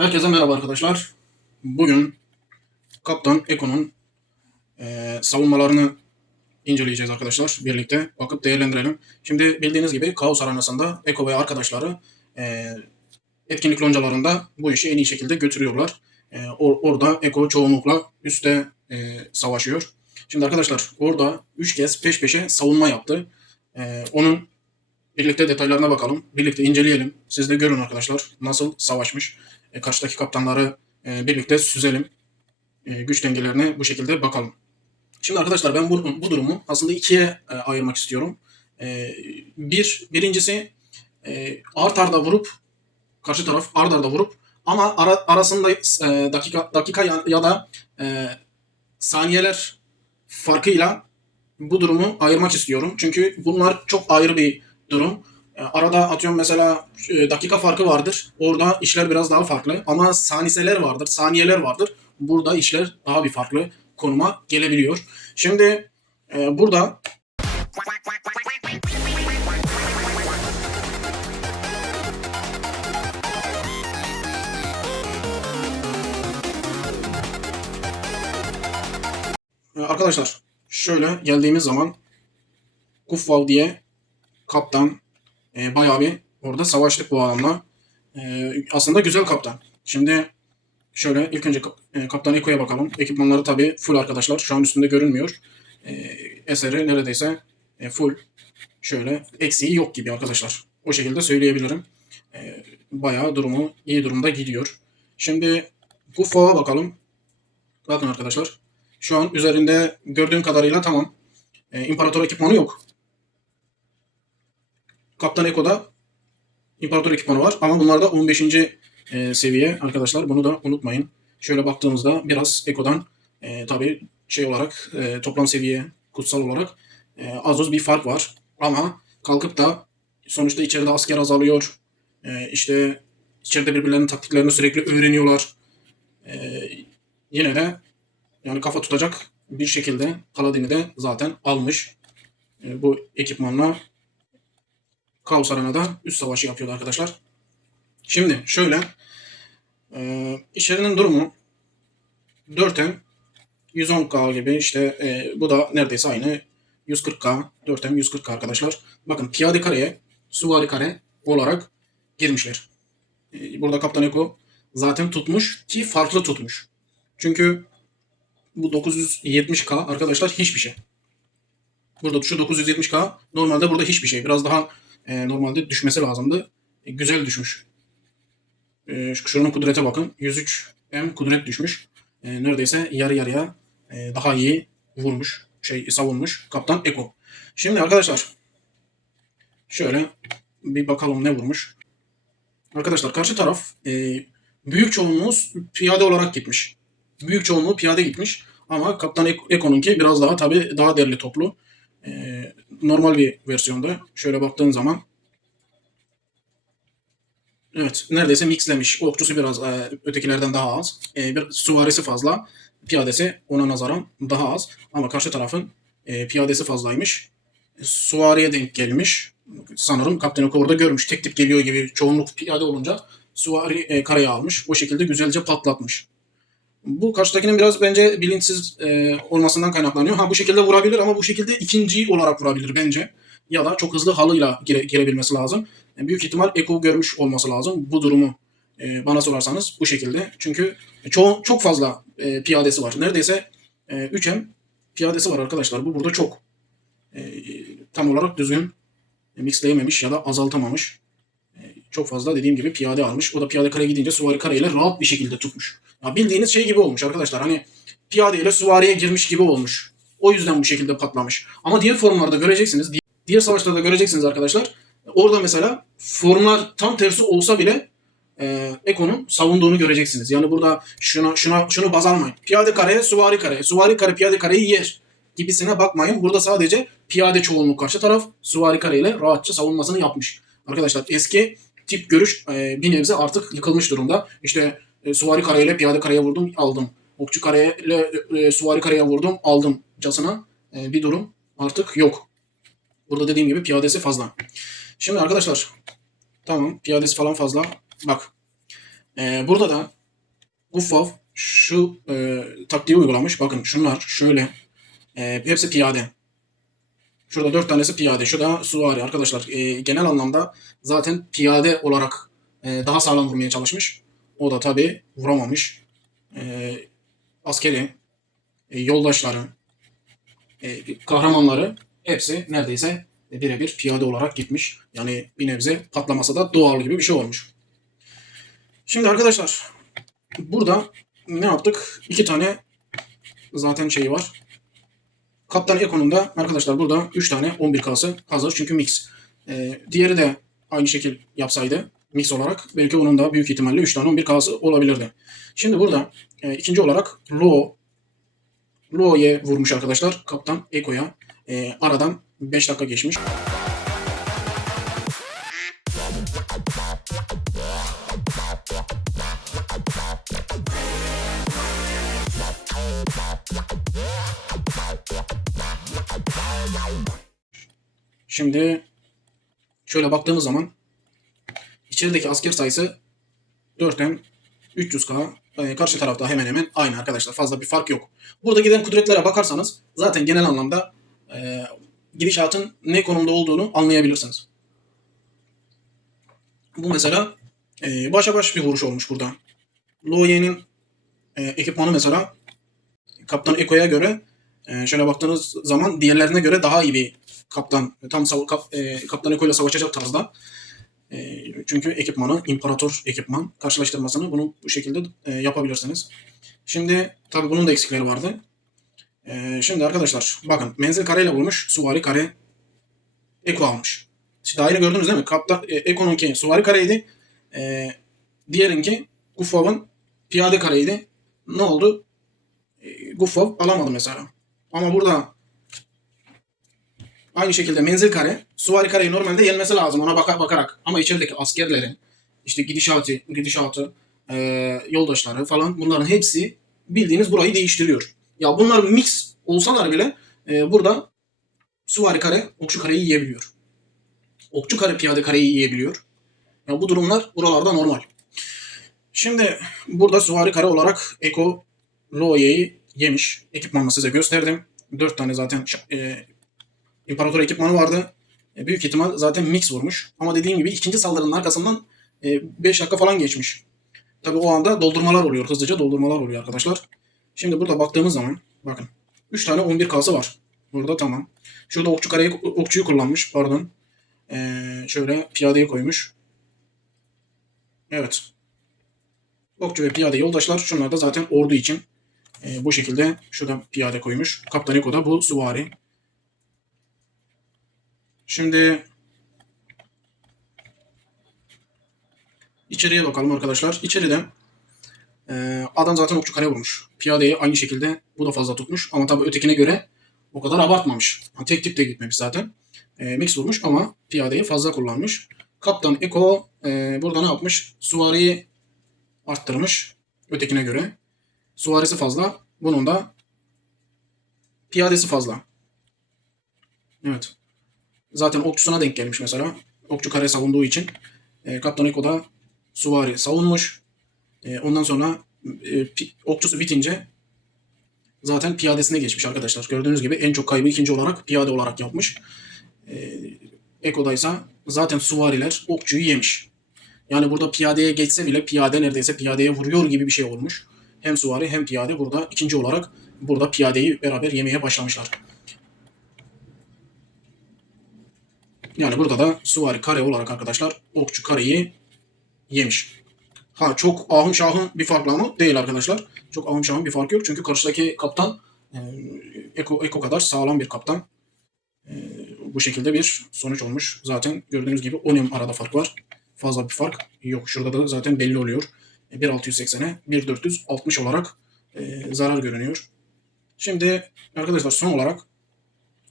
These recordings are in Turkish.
Herkese merhaba arkadaşlar. Bugün Kaptan Eko'nun savunmalarını inceleyeceğiz arkadaşlar. Birlikte bakıp değerlendirelim. Şimdi bildiğiniz gibi Kaos Arenası'nda Eko ve arkadaşları e, etkinlik loncalarında bu işi en iyi şekilde götürüyorlar. Orada Eko çoğunlukla üstte savaşıyor. Şimdi arkadaşlar orada 3 kez peş peşe savunma yaptı. Onun birlikte detaylarına bakalım. Birlikte inceleyelim. Siz de görün arkadaşlar nasıl savaşmış. Karşıdaki kaptanları birlikte süzelim. Güç dengelerine bu şekilde bakalım. Şimdi arkadaşlar ben bu durumu aslında ikiye ayırmak istiyorum. Birincisi art arda vurup karşı taraf art arda vurup ama arasında dakika ya da saniyeler farkıyla bu durumu ayırmak istiyorum. Çünkü bunlar çok ayrı bir durum. Arada atıyorum mesela dakika farkı vardır. Orada işler biraz daha farklı. Ama saniyeler vardır, saniyeler vardır. Burada işler daha bir farklı konuma gelebiliyor. Şimdi burada arkadaşlar şöyle geldiğimiz zaman Kufvav diye kaptan bayağı bir orada savaştık bu adamla. Aslında güzel kaptan. Şimdi şöyle ilk önce Kaptan Eko'ya bakalım. Ekipmanları tabii full arkadaşlar. Şu an üstünde görünmüyor. E, Eseri neredeyse full. Şöyle eksiği yok gibi arkadaşlar. O şekilde söyleyebilirim. Bayağı durumu iyi durumda gidiyor. Şimdi bu FO'a bakalım. Bakın arkadaşlar. Şu an üzerinde gördüğüm kadarıyla tamam. İmparator ekipmanı yok. Kaptan Eko'da İmparator ekipmanı var ama bunlar da 15. Seviye arkadaşlar. Bunu da unutmayın. Şöyle baktığımızda biraz Eko'dan tabii şey olarak toplam seviye kutsal olarak az az bir fark var. Ama kalkıp da sonuçta içeride asker azalıyor. İşte içeride birbirlerinin taktiklerini sürekli öğreniyorlar. E, Yine de yani kafa tutacak bir şekilde Paladin'i de zaten almış. Bu ekipmanla Kaos Arena'da üst savaşı yapıyordu arkadaşlar. Şimdi şöyle içerinin durumu 4M 110K gibi işte bu da neredeyse aynı 140K 4M 140K arkadaşlar. Bakın piyade kareye süvari kare olarak girmişler. Burada Kaptan Eko zaten tutmuş ki farklı tutmuş. Çünkü bu 970K arkadaşlar hiçbir şey. Burada şu 970K normalde burada hiçbir şey. Biraz daha normalde düşmesi lazımdı. Güzel düşmüş. Şunun kudrete bakın. 103M kudret düşmüş. Neredeyse yarı yarıya daha iyi vurmuş. Savunmuş Kaptan Eko. Şimdi arkadaşlar şöyle bir bakalım ne vurmuş. Arkadaşlar karşı taraf büyük çoğunluğu piyade olarak gitmiş. Büyük çoğunluğu piyade gitmiş. Ama Kaptan Eko'nunki biraz daha tabii daha derli toplu. Normal bir versiyonda. Şöyle baktığın zaman evet, neredeyse mixlemiş. Okçusu biraz ötekilerden daha az. Bir süvarisi fazla. Piyadesi ona nazaran daha az. Ama karşı tarafın piyadesi fazlaymış. Süvariye denk gelmiş. Sanırım Kaptan Eko orada görmüş. Tek tip geliyor gibi çoğunluk piyade olunca süvari kareye almış. O şekilde güzelce patlatmış. Bu karşıdakinin biraz bence bilinçsiz olmasından kaynaklanıyor. Ha bu şekilde vurabilir ama bu şekilde ikinci olarak vurabilir bence. Ya da çok hızlı halıyla girebilmesi lazım. Büyük ihtimal Eko görmüş olması lazım bu durumu. Bana sorarsanız bu şekilde. Çünkü çok fazla piyadesi var. Neredeyse 3M piyadesi var arkadaşlar. Bu burada çok. Tam olarak düzgün mixleyememiş ya da azaltamamış. Çok fazla dediğim gibi piyade almış. O da piyade kareye gidince süvari kareyle rahat bir şekilde tutmuş. Ya bildiğiniz şey gibi olmuş arkadaşlar. Hani piyade ile süvariye girmiş gibi olmuş. O yüzden bu şekilde patlamış. Ama diğer forumlarda göreceksiniz. Diğer savaşlarda göreceksiniz arkadaşlar. Orada mesela formlar tam tersi olsa bile Eko'nun savunduğunu göreceksiniz. Yani burada şunu baz almayın. Piyade kareye süvari kare. Süvari kare piyade kareyi yer gibisine bakmayın. Burada sadece piyade çoğunluk karşı taraf süvari kareyle rahatça savunmasını yapmış. Arkadaşlar eski tip görüş bir nebze artık yıkılmış durumda. İşte süvari kareyle piyade kareye vurdum aldım. Okçu kareyle süvari kareye vurdum aldım casına bir durum artık yok. Burada dediğim gibi piyadesi fazla. Şimdi arkadaşlar tamam piyadesi falan fazla. Bak Burada da Gufav şu taktiği uygulamış. Bakın şunlar şöyle hepsi piyade. Şurada 4 tanesi piyade. Şu da süvari arkadaşlar. Genel anlamda zaten piyade olarak daha sağlam vurmaya çalışmış. O da tabi vuramamış. Askeri, yoldaşları, kahramanları hepsi neredeyse birebir piyade olarak gitmiş. Yani bir nebze patlaması da doğal gibi bir şey olmuş. Şimdi arkadaşlar burada ne yaptık? 2 tane zaten şey var. Kaptan Eko'nun da arkadaşlar burada 3 tane 11K'sı hazır. Çünkü mix. Diğeri de aynı şekil yapsaydı mix olarak belki onun da büyük ihtimalle 3 tane 11K'sı olabilirdi. Şimdi burada ikinci olarak Lo'ye vurmuş arkadaşlar. Kaptan Eko'ya. Aradan 5 dakika geçmiş. Şimdi şöyle baktığımız zaman içerideki asker sayısı 4'ten 300K. Karşı tarafta hemen hemen aynı arkadaşlar. Fazla bir fark yok. Burada giden kudretlere bakarsanız zaten genel anlamda gidişatın ne konumda olduğunu anlayabilirsiniz. Bu mesela başa baş bir vuruş olmuş burada. Loye'nin ekipmanı mesela Kaptan Eko'ya göre şöyle baktığınız zaman diğerlerine göre daha iyi bir kaptan. Tam Kaptan Eko ile savaşacak tarzda. Çünkü ekipmanı imparator ekipman. Karşılaştırmasını bunu bu şekilde yapabilirsiniz. Şimdi tabi bunun da eksikleri vardı. Şimdi arkadaşlar bakın menzil kareyle vurmuş. Suvari kare Eko almış. İşte daire gördünüz değil mi? Kaptan Eko'nunki suvari kareydi. Diğerinki Gufav'ın piyade kareydi. Ne oldu? Gufav alamadı mesela. Ama burada aynı şekilde menzil kare, suvari kareyi normalde yenmesi lazım ona bakarak. Ama içerideki askerlerin işte gidişatı, yoldaşları falan bunların hepsi bildiğiniz burayı değiştiriyor. Ya bunlar mix olsalar bile burada suvari kare okçu kareyi yiyebiliyor. Okçu kare piyade kareyi yiyebiliyor. Ya bu durumlar buralarda normal. Şimdi burada suvari kare olarak Eko Loye'yi yemiş. Ekipmanını size gösterdim. 4 tane zaten İmparator ekipmanı vardı. Büyük ihtimal zaten mix vurmuş. Ama dediğim gibi ikinci saldırının arkasından 5 dakika falan geçmiş. Tabi o anda doldurmalar oluyor. Hızlıca doldurmalar oluyor arkadaşlar. Şimdi burada baktığımız zaman bakın 3 tane 11K'sı var. Burada tamam. Şurada okçuyu kullanmış. Pardon. Şöyle piyadeyi koymuş. Evet. Okçu ve piyade yoldaşlar. Şunlar da zaten ordu için bu şekilde şurada piyade koymuş. Kaptan Eko da bu süvari. Şimdi içeriye bakalım arkadaşlar. İçeride adam zaten okçu kare vurmuş. Piyadeyi aynı şekilde bu da fazla tutmuş. Ama tabii ötekine göre o kadar abartmamış. Tek tip de gitmemiş zaten. Mix vurmuş ama piyadeyi fazla kullanmış. Kaptan Eko burada ne yapmış? Suvariyi arttırmış ötekine göre. Suvarisi fazla. Bunun da piyadesi fazla. Evet. Zaten okçusuna denk gelmiş mesela. Okçu kare savunduğu için. Kaptan Eko da suvari savunmuş. Ondan sonra okçusu bitince zaten piyadesine geçmiş arkadaşlar. Gördüğünüz gibi en çok kaybı ikinci olarak piyade olarak yapmış. Eko'daysa zaten suvariler okçuyu yemiş. Yani burada piyadeye geçse bile piyade neredeyse piyadeye vuruyor gibi bir şey olmuş. Hem suvari hem piyade burada ikinci olarak burada piyadeyi beraber yemeye başlamışlar. Yani burada da suvari kare olarak arkadaşlar okçu kareyi yemiş. Ha çok ahım şahım bir farkla mı? Değil arkadaşlar. Çok ahım şahım bir fark yok. Çünkü karşıdaki kaptan Eko kadar sağlam bir kaptan. Bu şekilde bir sonuç olmuş. Zaten gördüğünüz gibi 10 arada fark var. Fazla bir fark yok. Şurada da zaten belli oluyor. 1.680'e 1.460 olarak zarar görünüyor. Şimdi arkadaşlar son olarak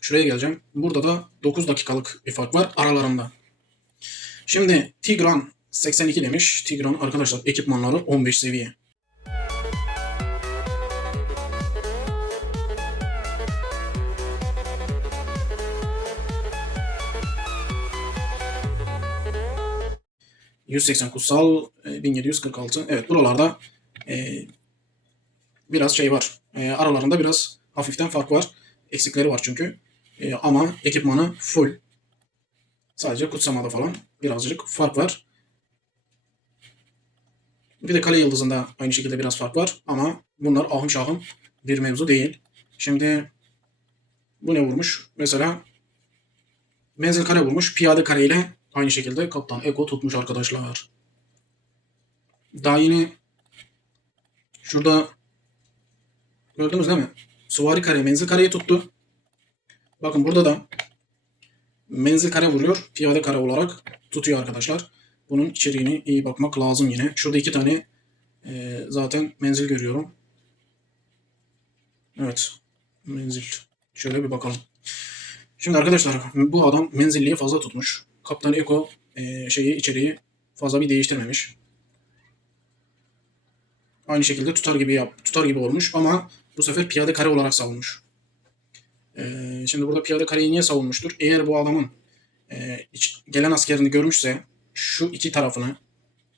şuraya geleceğim. Burada da 9 dakikalık bir fark var aralarında. Şimdi Tigran 82 demiş. Tigran arkadaşlar ekipmanları 15 seviye. 180 kutsal, 1746. Evet, buralarda e, biraz şey var. Aralarında biraz hafiften fark var. Eksikleri var çünkü. Ama ekipmanı full. Sadece kutsamada falan birazcık fark var. Bir de kale yıldızında aynı şekilde biraz fark var. Ama bunlar ahım şahım bir mevzu değil. Şimdi bu ne vurmuş? Mesela menzil kare vurmuş. Piyade kare ile aynı şekilde Kaptan Eko tutmuş arkadaşlar. Daha yeni şurada gördünüz değil mi? Süvari kare menzil kareyi tuttu. Bakın burada da menzil kare vuruyor. Piyade kare olarak tutuyor arkadaşlar. Bunun içeriğini iyi bakmak lazım yine. Şurada iki tane zaten menzil görüyorum. Evet. Menzil. Şöyle bir bakalım. Şimdi arkadaşlar bu adam menzilliği fazla tutmuş. Kaptan Eko içeriği fazla bir değiştirmemiş. Aynı şekilde tutar gibi olmuş ama bu sefer piyade kare olarak savunmuş. Şimdi burada piyade kareyi niye savunmuştur? Eğer bu adamın gelen askerini görmüşse şu iki tarafını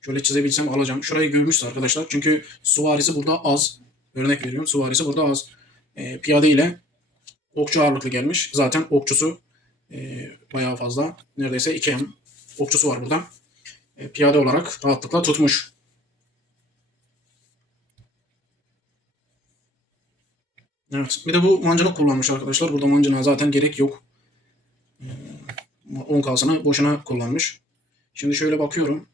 şöyle çizebilsem alacağım. Şurayı görmüşse arkadaşlar. Çünkü süvarisi burada az. Örnek veriyorum. Süvarisi burada az. Piyade ile okçu ağırlıklı gelmiş. Zaten okçusu bayağı fazla. Neredeyse 2M okçusu var burada. Piyade olarak rahatlıkla tutmuş. Evet. Bir de bu mancınık kullanmış arkadaşlar. Burada mancına zaten gerek yok. 10 kalsana boşuna kullanmış. Şimdi şöyle bakıyorum.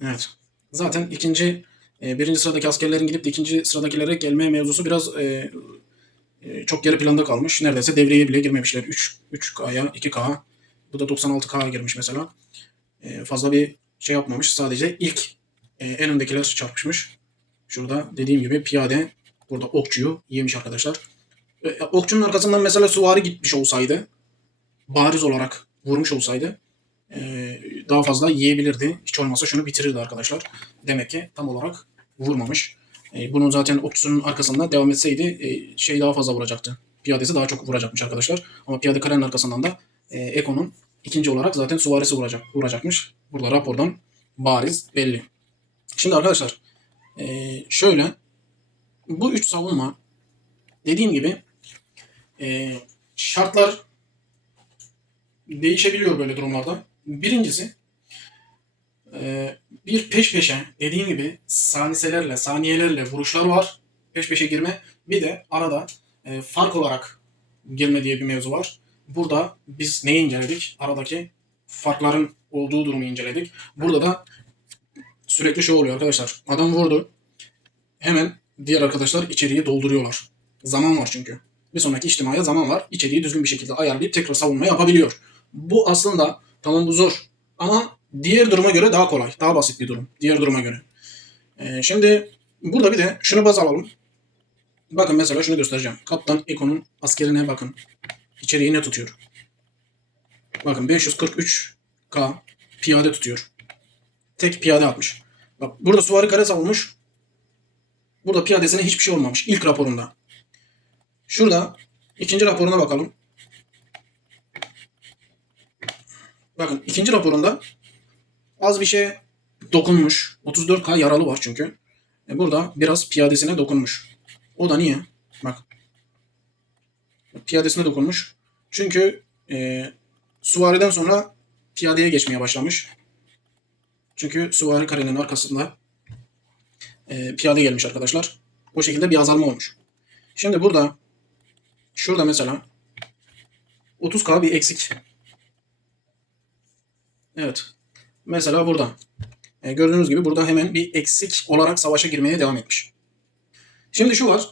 Evet. Zaten birinci sıradaki askerlerin gidip de ikinci sıradakilere gelme mevzusu biraz çok geri planda kalmış. Neredeyse devreye bile girmemişler. 3K'ya, 2K. Bu da 96K'ya girmiş mesela. Fazla bir şey yapmamış. Sadece ilk en öndekiler çarpışmış. Şurada dediğim gibi piyade burada okçuyu yemiş arkadaşlar. Okçunun arkasından mesela süvari gitmiş olsaydı, bariz olarak vurmuş olsaydı daha fazla yiyebilirdi. Hiç olmazsa şunu bitirirdi arkadaşlar. Demek ki tam olarak vurmamış. Bunun zaten okçusunun arkasında devam etseydi daha fazla vuracaktı. Piyadesi daha çok vuracakmış arkadaşlar. Ama piyade karenin arkasından da Eko'nun ikinci olarak zaten süvarisi vuracakmış. Burada rapordan bariz belli. Şimdi arkadaşlar şöyle bu üç savunma dediğim gibi şartlar değişebiliyor böyle durumlarda. Birincisi bir peş peşe dediğim gibi saniyelerle vuruşlar var. Peş peşe girme. Bir de arada fark olarak girme diye bir mevzu var. Burada biz neyi inceledik? Aradaki farkların olduğu durumu inceledik. Burada da sürekli şey oluyor arkadaşlar. Adam vurdu. Hemen diğer arkadaşlar içeriği dolduruyorlar. Zaman var çünkü. Bir sonraki içtimaya zaman var. İçeriği düzgün bir şekilde ayarlayıp tekrar savunma yapabiliyor. Bu aslında tamam bu zor. Ama diğer duruma göre daha kolay. Daha basit bir durum. Diğer duruma göre. Şimdi burada bir de şunu baz alalım. Bakın mesela şunu göstereceğim. Kaptan Eko'nun askerine bakın. İçeriği ne tutuyor? Bakın 543K piyade tutuyor. Tek piyade atmış. Bak burada süvari kare savunmuş. Burada piyadesine hiçbir şey olmamış. İlk raporunda. Şurada ikinci raporuna bakalım. Bakın ikinci raporunda az bir şey dokunmuş. 34K yaralı var çünkü. Burada biraz piyadesine dokunmuş. O da niye? Bak. Piyadesine dokunmuş. Çünkü süvariden sonra piyadeye geçmeye başlamış. Çünkü süvari karenin arkasında piyade gelmiş arkadaşlar. O şekilde bir azalma olmuş. Şimdi şurada mesela 30K bir eksik. Evet. Mesela burada. Gördüğünüz gibi burada hemen bir eksik olarak savaşa girmeye devam etmiş. Şimdi şu var.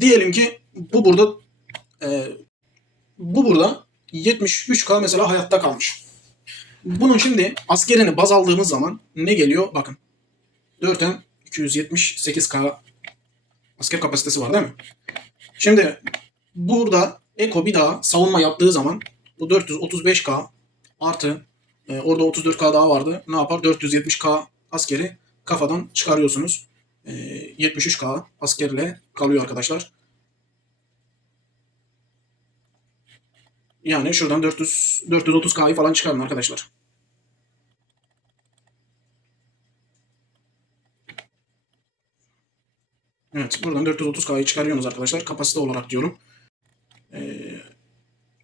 Diyelim ki e, bu burada 73K mesela hayatta kalmış. Bunun şimdi askerini baz aldığımız zaman ne geliyor? Bakın. 4'ten 278K asker kapasitesi var değil mi? Şimdi burada Eko bir daha savunma yaptığı zaman bu 435K artı orada 34K daha vardı. Ne yapar? 470K askeri kafadan çıkarıyorsunuz. 73K askerle kalıyor arkadaşlar. Yani şuradan 430K'yı falan çıkarın arkadaşlar. Evet, buradan 430K'yı çıkarıyorsunuz arkadaşlar. Kapasite olarak diyorum.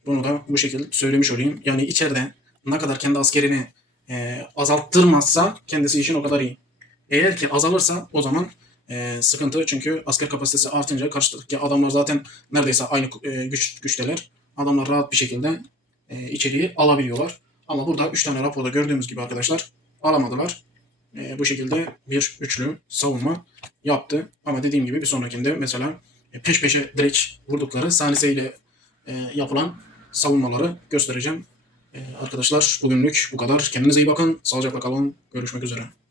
Bunu da bu şekilde söylemiş olayım. Yani içeride ne kadar kendi askerini azalttırmazsa kendisi için o kadar iyi. Eğer ki azalırsa o zaman sıkıntı, çünkü asker kapasitesi artınca karşıdaki adamlar zaten neredeyse aynı güçteler. Adamlar rahat bir şekilde içeriği alabiliyorlar. Ama burada 3 tane raporda gördüğümüz gibi arkadaşlar alamadılar. Bu şekilde bir üçlü savunma yaptı. Ama dediğim gibi bir sonrakinde mesela peş peşe direkt vurdukları saniseyle yapılan savunmaları göstereceğim. Arkadaşlar bugünlük bu kadar. Kendinize iyi bakın. Sağlıcakla kalın. Görüşmek üzere.